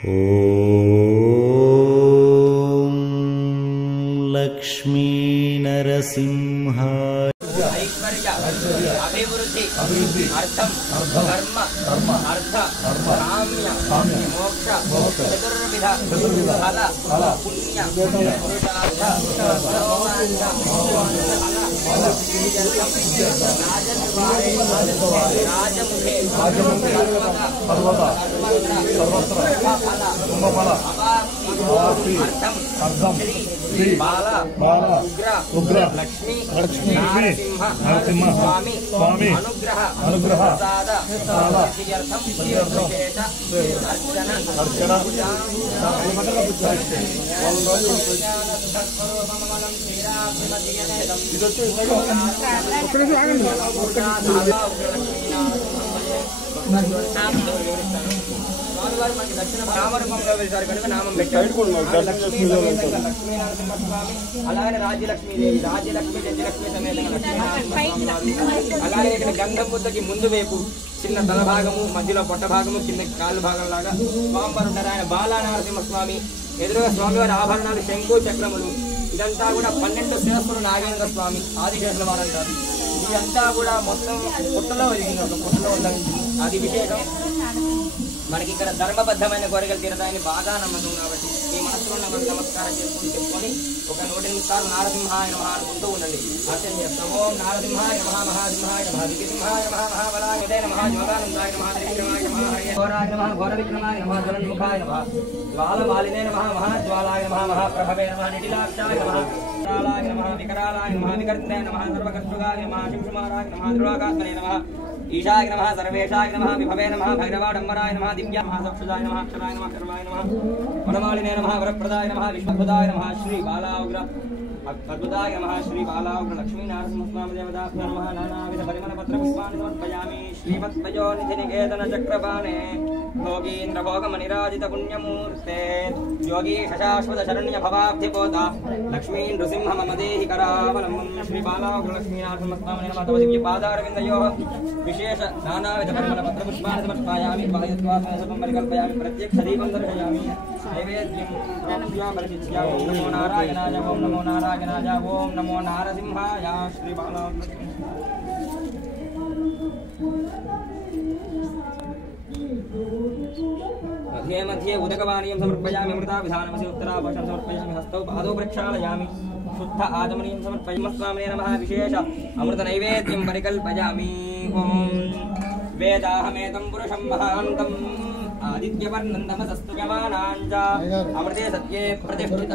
ఓం లక్ష్మీ నరసింహాయ ఐశ్వర్య అభివృద్ధి అర్థం కర్మ అర్థ కామ్య మోక్ష చతుర్విధ ఫల పుణ్య పురుషార్థ రాజముఖే అర్థం శ్రీ బాల ఉగ్ర లక్ష్మీ నరసింహ స్వామి అనుగ్రహ ప్రసాద అర్చన నామం పెట్టాడు. అలాగే రాజ్యలక్ష్మీదేవి రాజ్యలక్ష్మి జంజలక్ష్మి సమేతంగా అలాగే ఇక్కడ గంధం ముద్దకి ముందు వైపు చిన్న తల భాగము మధ్యలో పొట్ట భాగము కింద కాళ్ళు భాగం లాగా స్వామివారు ఉంటారు. ఆయన బాలా నరసింహస్వామి ఎదురుగా స్వామివారి ఆభరణాలు శంకు చక్రములు ఇదంతా కూడా 12 శిరస్సులు నాగేంద్ర స్వామి ఆదిశేషుల వారు అంటారు. ఇదంతా కూడా మొత్తం పుట్టలో ఉందండి. అది విశేషం. మనకి ఇక్కడ ధర్మబద్ధమైన కోరికలు తీరదాన్ని బాగా నమ్మకం కాబట్టి మీ మనసులో మనం నమస్కారం చెప్పుకొని ఒక 108 సార్లు నారసింహాయ నమః అనుకుంటూ ఉండండి. అర్చన చేస్తాం. ఓం నారసింహాయ నమః మహాసింహాయ నమః దివ్యసింహాయ నమః మహాబలాయ నమః యోగానందాయ నమః త్రివిక్రమాయ నమః ఘోరాయ నమః ఘోరవిక్రమాయ నమః జ్వలన్ముఖాయ నమః జ్వాలమాలినే నమః మహాజ్వాలాయ నమః మహాప్రభవే నమః నిటిలాక్షాయ నమః వికరాలాయ నమః వికరాలాయ నమః వికర్త్రే నమః సర్వకర్తృగాయ నమః శింశుమారాయ నమః ధ్రువాకాత్మనే నమః ఈశాయ నమః సర్వేశాయ నమః విభవే నమః భైరవాడంబరాయ నమః దివ్య మహాసక్షుజాయ నమః అక్షరాయ నమః సర్వాయ నమః వనమాలినే నమః వరప్రదాయ నమః విశ్వప్రదాయ నమః శ్రీ బాలా ఉగ్ర అద్భుతాయ నమః శ్రీ బాలా ఉగ్ర లక్ష్మీ నరసింహస్వామి దేవతాభ్యో నమః నానావిధ పరిమళ పత్ర పుష్పాన్ని సమర్పయామి. శ్రీమద్వయో నిధి నికేతన చక్రపాణే భోగీంద్ర భోగమనిరాజిత పుణ్యమూర్తే యోగీ శాశ్వత శరణ్య భవాబ్ధిపోత లక్ష్మీ నృసింహ మమ దేహి కరావలంబం. శ్రీ బాలా ఉగ్ర లక్ష్మీ నరసింహస్వామి నమః తవ దివ్య పాదారవిందయోః విశేష నానావిధ పరిమళ పత్ర పుష్పాన్ని సమర్పయామి. వాయుద్వాసన సర్వం పరికల్పయామి. ప్రత్యక్ష దీపం దర్శయామి. నైవేద్యం పరిశిష్యామి. ఓం నమో నారాయణాయ ఓం నమో నారాయణాయ ఓం నమో నారసింహాయ. శ్రీ బాలా मध्ये मध्ये उदकवाणीयं समर्पयामि. अमृताभिधानमसि उत्तराभषं समर्पयामि. हस्तौ पादौ प्रक्षालयामि. शुद्ध आचमनीयं समर्पयामि. स्वामिने नमः. विशेष अमृतनैवेद्यं परिकल्पयामि. ॐ वेदाहमेतं पुरुषं महान्तम् आदित्यवर्णं तमसस्तु यमानाञ्च अमृते सत्ये प्रतिष्ठित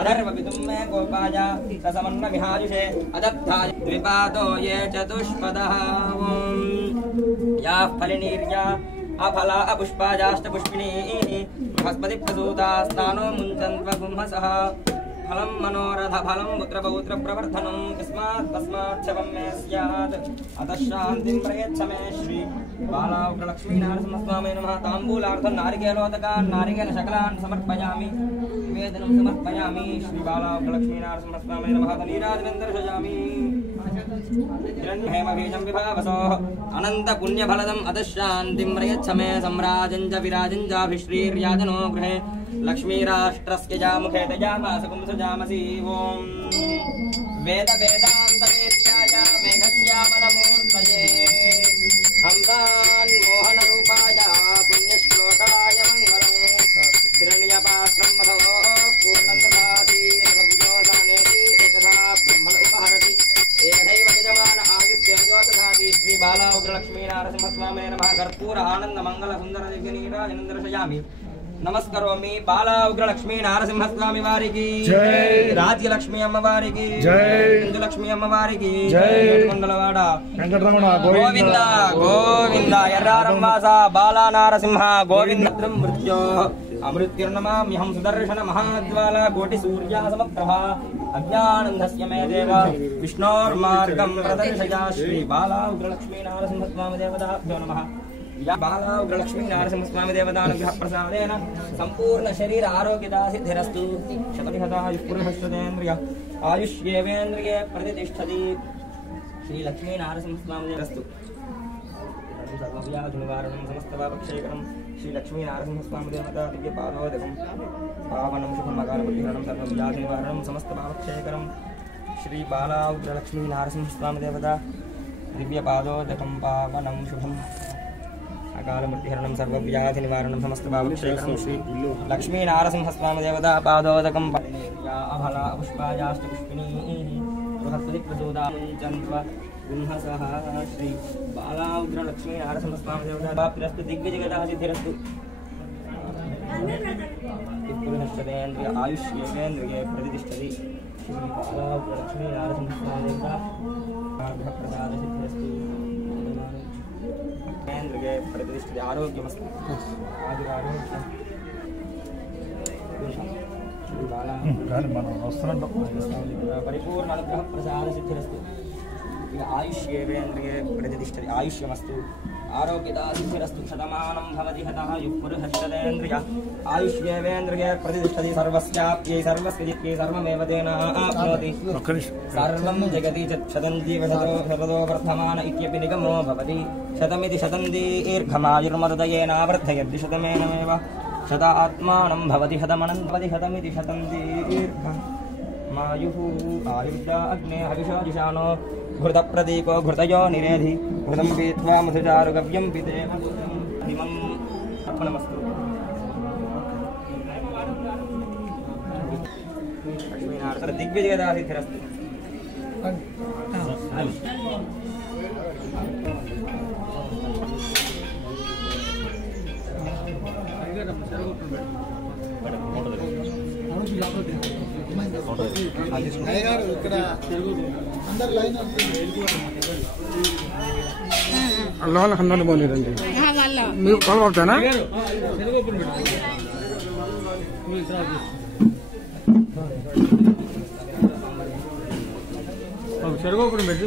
अधर्वपितुं मे गोपाय ससमन्नमिहायुषे अदत्ताय द्विपादो ये चतुष्पदः. ॐ याः फलिनीर्या अफला अपुष्पाजाष्टपुष्पिणी बृहस्पति प्रसूता स्थानो मुञ्चन्त्वगुंहसः फलं मनोरथ फलं पुत्रपौत्र प्रवर्धनं तस्मात् तस्माच्छवं मे स्यात् अतः शान्तिं प्रयच्छ मे. श्री बाला उग्र लक्ष्मी नरसिंहस्वामिने नमः. ताम्बूलार्थं नारिकेलोदकान् नारिकेल शकलान् समर्पयामि. निवेदनं समर्पयामि. श्री बाला उग्र लक्ष्मी नरसिंहस्वामिने नमः. नीराजनं दर्शयामि. हेमबीजं विभावसो अनंत पुण्यफलदम् अतः शान्तिं प्रयच्छ मे. सम्राजं च विराजं चाभिश्रीर्याजनो गृहे लक्ष्मीराष्ट्रस्य जामुखे तजामास पुंसजामसि. ॐ वेद वेदान्त वेद्याय मेघश्यामलमूर्तये हंसान् मोहनरूपाय पुण्यश्लोकाय मङ्गलम्. हिरण्यपात्रं मधो पूर्णं ददाति रघुजोदानेति एकधा ब्रह्मण उपहरति एकदैव यजमान आयुस्तेजो ददाति. श्री बाला उग्र लक्ष्मी नरसिंहस्वामिने नमः. कर्पूर आनंद मंगल सुंदर दिव्य नीराजनं दर्शयामि. नमस्करोमि. बाला उग्र लक्ष्मी नरसिंहस्वामी वारिकी जय. राज्य लक्ष्मी अम्मवारिकी जय. लक्ष्मी अम्मवारिकी जय. मंगलवाड़ वेंकटरमण गोविंद गोविंद. यर्रारंवास बाला नरसिंह गोविंद. मृत्यो अमृत्युर्नमाम्यहं सुदर्शन महाज्वाला कोटि सूर्या समप्रभा अज्ञानंधस्य मे देव विष्णोर्मार्गं प्रदर्शय. श्री बाला उग्र लक्ष्मी नरसिंहस्वामी देवताभ्यो नमः. या बाला उग्र लक्ष्मी नरसिंहस्वामी देवतानुग्रह प्रसादेन संपूर्ण शरीर आरोग्यदा सिद्धिरस्तु. शतभिहतायुष्पुरुषेन्द्रिय आयुष्येवेन्द्रिये प्रतिष्ठति. श्री लक्ष्मी नरसिंहस्वामी देवस्तु. सर्वव्याधिनिवारणं समस्तपापक्षेकरम् श्री लक्ष्मी नारसिंह स्वामी देवता दिव्य पादोदकं पावनं शुभं मकालपुटिहरणं सर्वव्याधिनिवारणं समस्त पापक्षयकरं श्री बालाउग्र लक्ष्मी नारसिंह स्वामी देवता दिव्य पादोदकं पावनं शुभं अकालमूर्तिहरणं सर्वव्याधिनिवारणं समस्त पापक्षयकरं श्री लक्ष्मी नारसिंह स्वामी देवता पादोदकं अभला पुष्पायाष्टपुष्पिणी बृहस्पतिप्रचोदामुञ्चन्त्वा गुंहसः श्री बालाउग्र लक्ष्मी नारसिंह स्वामी देवता प्राप्तिरस्तु दिग्विजयगतः सिद्धिरस्तु पुरुषश्चरेन्द्रिय आयुष्येन्द्रिये प्रतिष्ठति श्री बालाउग्र लक्ष्मी नारसिंह स्वामी देवता गृहप्रसाद सिद्धिरस्तु इंद्रिये प्रतिष्ठति आरोग्यमस्तु आयुरारोग्यं श्री बालाउग्र परिपूर्ण अनुग्रह प्रसाद सिद्धिरस्तु आयुष्येन्द्रिये प्रतिष्ठति आयुष्यमस्तु आरोग्यदा सिद्धिरस्तु शतमानं भवति हतः युक्पुरुषश्चरेन्द्रिय आयुष्येन्द्रिये प्रतिष्ठति सर्वस्याप्यै सर्वस्यजित्यै सर्वमेव तेन आप्नोति सर्वं जगति शतं जीवशतो वर्धमान इत्यपि निगमो भवति शतमिति शतं दीर्घमायुर्मदयेनावर्धयति शतमेनमेव शतात्मानं भवति शतमनं भवति शतमिति शतं दीर्घमायुः आयुर्दा अग्ने हविषाजिषानो घृतप्रदीपो घृतयो निरेधि घृतं पीत्वा मधुचारुगव्यं पितेव दिमम् अर्पणमस्तु लक्ष्मीनारायण दिग्विजयदा सिद्धिरस्तु అల్లా ఖండాలు బాగుందండి మీకు కాల్ అవుతానా చెరుగోకుడు పెట్టి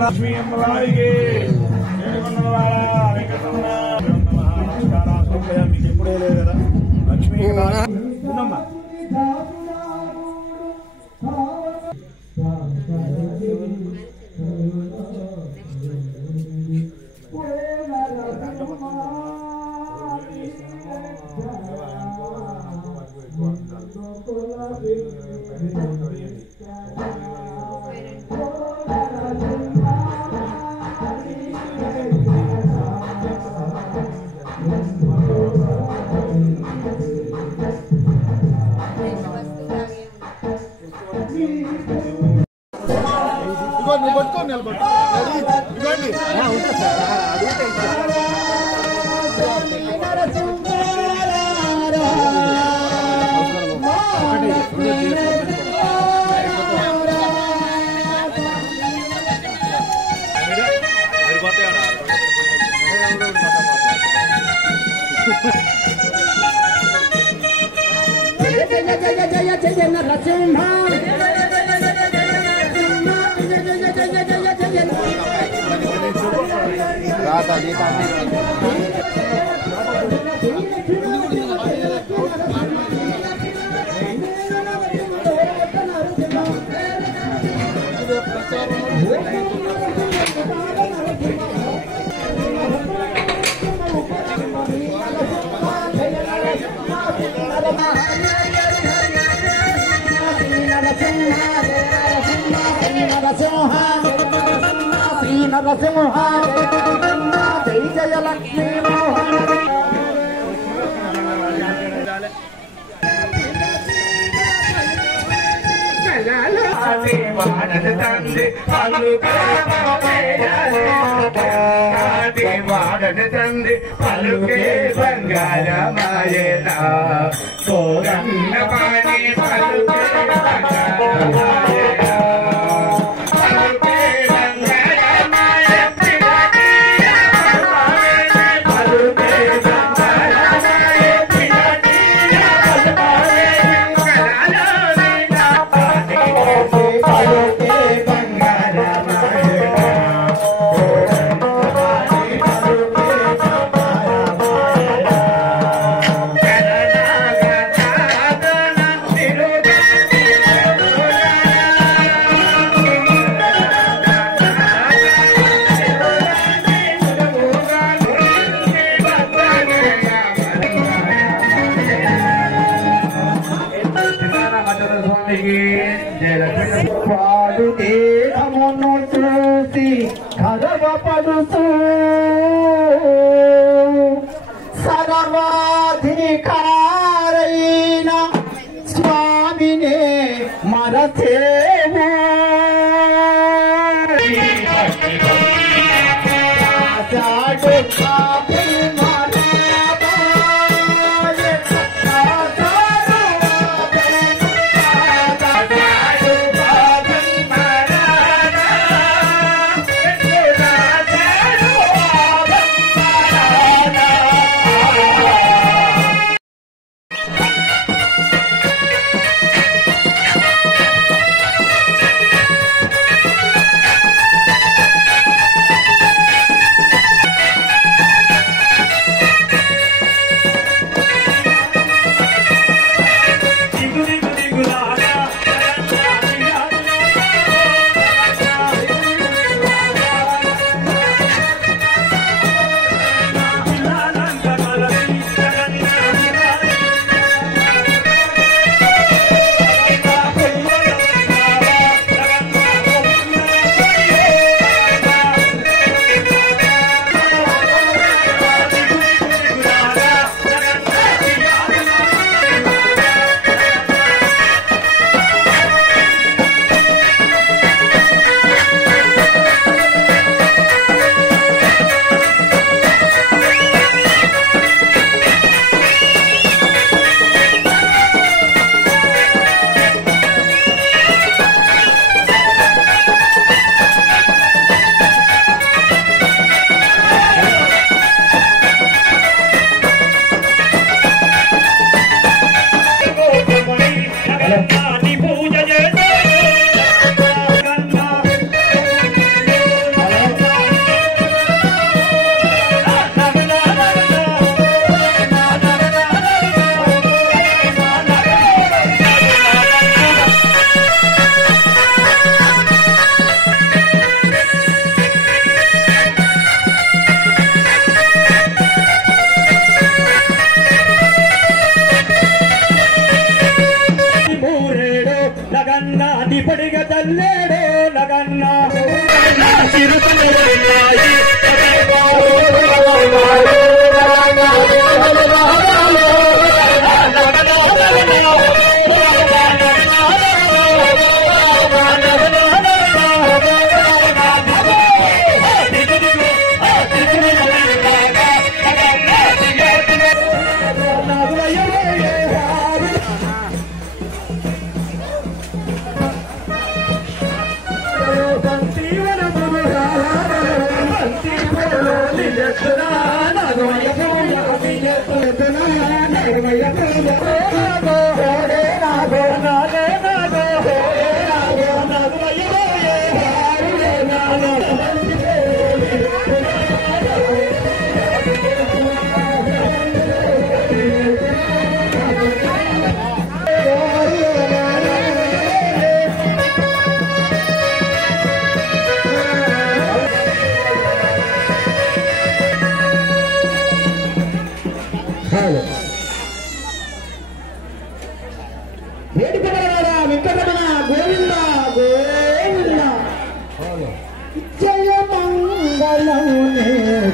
లక్ష్మీ అమ్మవారికి మీకు ఎప్పుడే లేదు కదా లక్ష్మీ ఉందమ్మా నువ్వు పట్టుకోండి నిలబడి జయ జయ నరసింహ నరసింహ జై జయ లక్ష్మీ తండ్రి పలుకే బంగారమాయన కోరన్న పాని పలుకే వాడు దేహమును చూసి గర్వపడుతూ సర్వాధికారైన స్వామినే మరచేవు పడిగ తల్లేడో లగన్న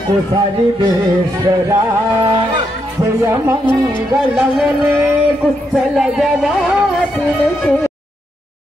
కుసరివేశ్వరా జయ మంగళముని కుశల జవాసిని